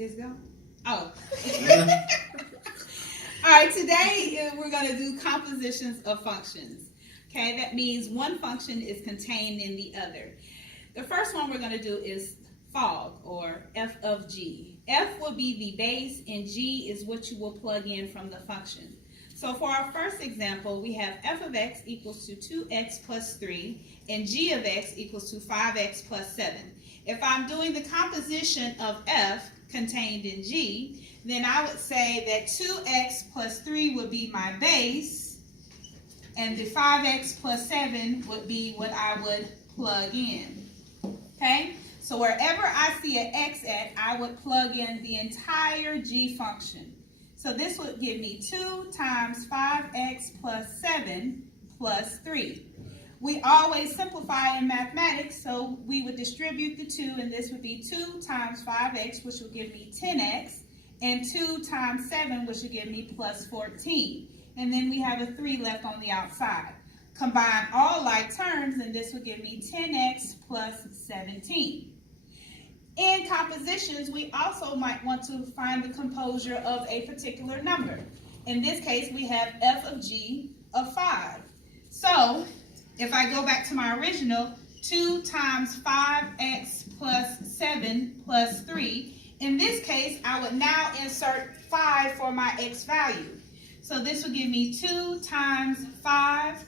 Is gone? Oh. All right, today we're going to do compositions of functions. Okay, that means one function is contained in the other. The first one we're going to do is fog, or f of g. F will be the base, and g is what you will plug in from the function. So for our first example, we have f of x equals to 2x plus 3, and g of x equals to 5x plus 7. If I'm doing the composition of f contained in g, then I would say that 2x plus 3 would be my base, and the 5x plus 7 would be what I would plug in. Okay? So wherever I see an x at, I would plug in the entire g function. So this would give me 2 times 5x plus 7 plus 3. We always simplify in mathematics, so we would distribute the 2, and this would be 2 times 5x, which will give me 10x, and 2 times 7, which will give me plus 14. And then we have a 3 left on the outside. Combine all like terms, and this will give me 10x plus 17. In compositions, we also might want to find the composure of a particular number. In this case, we have f of g of 5. So, if I go back to my original, 2 times 5x plus 7 plus 3, in this case, I would now insert 5 for my x value. So this will give me 2 times 5,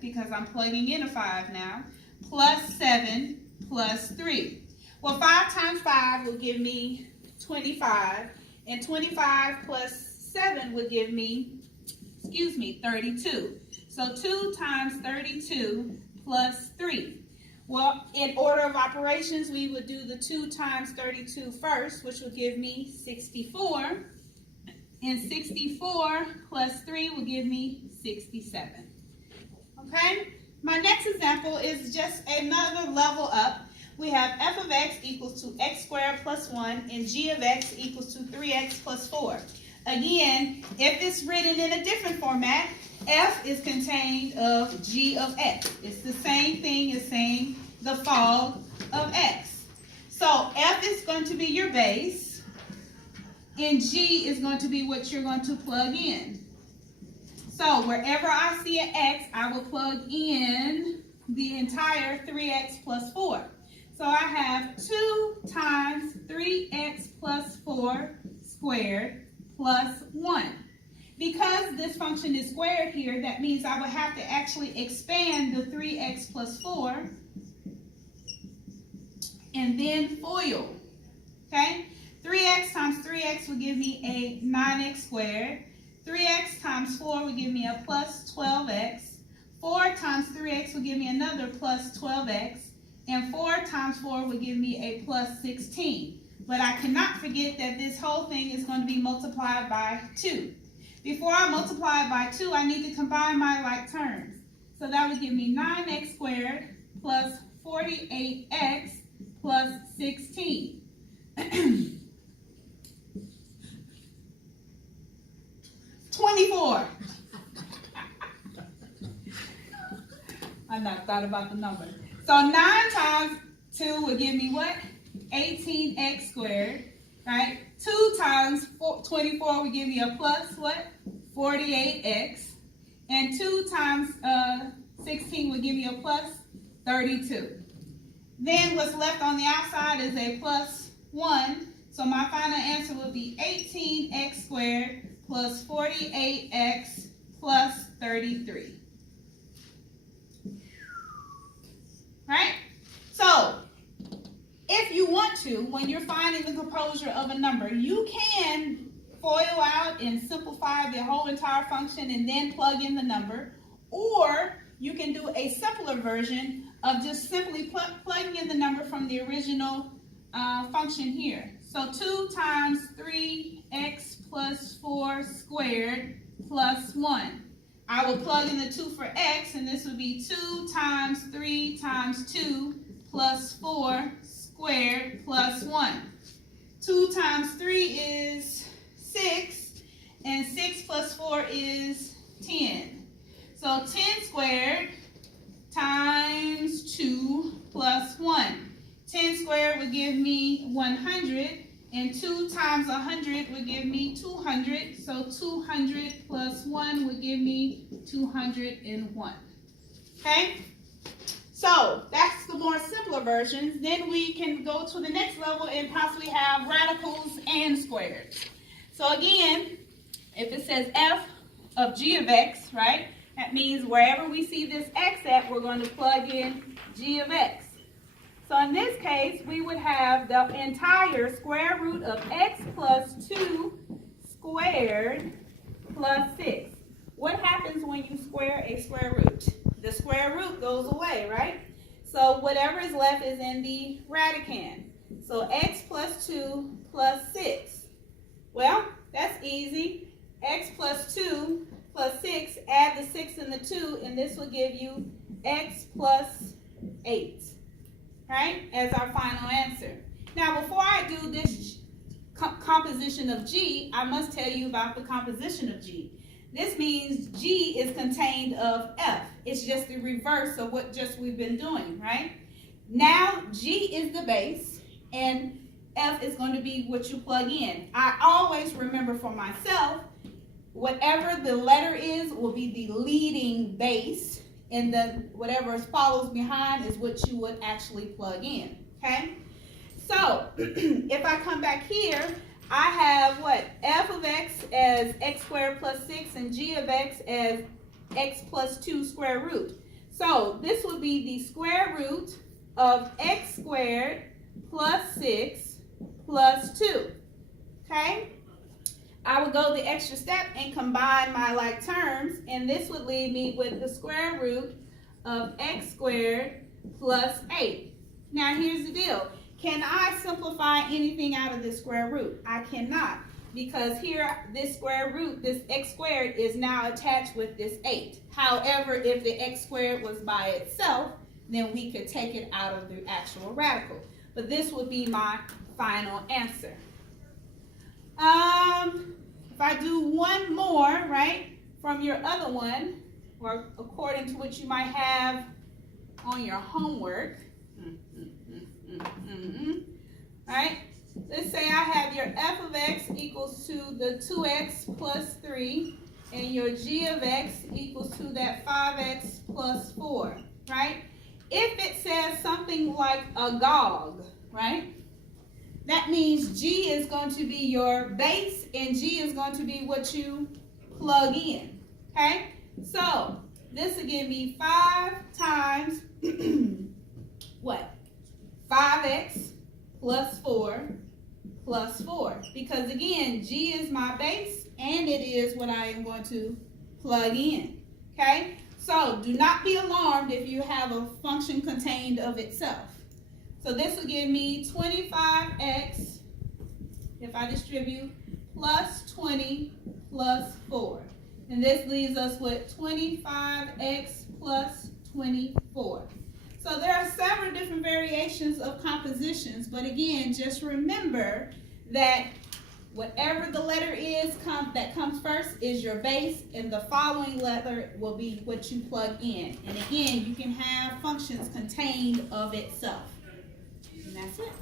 because I'm plugging in a 5 now, plus 7 plus 3. Well, 5 times 5 will give me 25, and 25 plus 7 would give me, 32. So 2 times 32 plus 3. Well, in order of operations, we would do the 2 times 32 first, which will give me 64. And 64 plus 3 will give me 67. Okay? My next example is just another level up. We have f of x equals to x squared plus 1, and g of x equals to 3x plus 4. Again, if it's written in a different format, f is contained of g of x. It's the same thing as saying the fog of x. So f is going to be your base, and g is going to be what you're going to plug in. So wherever I see an x, I will plug in the entire 3x plus 4. So I have 2 times 3x plus 4 squared plus 1. Because this function is squared here, that means I would have to actually expand the 3x plus 4 and then FOIL. Okay? 3x times 3x will give me a 9x squared. 3x times 4 will give me a plus 12x. 4 times 3x will give me another plus 12x. And 4 times 4 will give me a plus 16. But I cannot forget that this whole thing is going to be multiplied by 2. Before I multiply it by 2, I need to combine my like terms. So that would give me 9x squared plus 48x plus 16. 24. I not thought about the number. So 9 times 2 would give me what? 18x squared, right? 2 times 24 would give me a plus what? 48x. And 2 times 16 would give me a plus 32. Then what's left on the outside is a plus 1. So my final answer would be 18x squared plus 48x plus 33. Right? So, if you want to, when you're finding the composure of a number, you can FOIL out and simplify the whole entire function and then plug in the number. Or you can do a simpler version of just simply plugging in the number from the original function here. So 2 times 3x plus 4 squared plus 1. I will plug in the 2 for x, and this would be 2 times 3 times 2 plus 4 squared plus 1. 2 times 3 is 6, and 6 plus 4 is 10. So 10 squared times 2 plus 1. 10 squared would give me 100, And 2 times 100 would give me 200. So 200 plus 1 would give me 201. Okay? So that's the more simpler versions. Then we can go to the next level and possibly have radicals and squares. So again, if it says f of g of x, right? That means wherever we see this x at, we're going to plug in g of x. So in this case, we would have the entire square root of x plus 2 squared plus 6. What happens when you square a square root? The square root goes away, right? So whatever is left is in the radicand. So x plus 2 plus 6. Well, that's easy. X plus 2 plus 6, add the 6 and the 2, and this will give you x plus 8. Right, as our final answer. Now, before I do this composition of G, I must tell you about the composition of G. This means G is contained of F. It's just the reverse of what just we've been doing, right? Now, G is the base, and F is going to be what you plug in. I always remember for myself, whatever the letter is will be the leading base, and then whatever follows behind is what you would actually plug in, okay? So, if I come back here, I have what? F of x as x squared plus 6 and g of x as x plus 2 square root. So, this would be the square root of x squared plus 6 plus 2, okay? I would go the extra step and combine my like terms, and this would leave me with the square root of x squared plus 8. Now here's the deal. Can I simplify anything out of this square root? I cannot, because here this square root, this x squared, is now attached with this 8. However, if the x squared was by itself, then we could take it out of the actual radical. But this would be my final answer. If I do one more, right, from your other one, or according to what you might have on your homework, right? Let's say I have your f of x equals to the 2x plus 3, and your g of x equals to that 5x plus 4, right? If it says something like a GOG, right? That means G is going to be your base, and G is going to be what you plug in, okay? So, this will give me 5 times, what? 5x plus 4 plus 4. Because, again, G is my base, and it is what I am going to plug in, okay? So, do not be alarmed if you have a function contained of itself. So this will give me 25x, if I distribute, plus 20 plus 4. And this leaves us with 25x plus 24. So there are several different variations of compositions, but again, just remember that whatever the letter is that comes first is your base, and the following letter will be what you plug in. And again, you can have functions contained of itself. And that's it.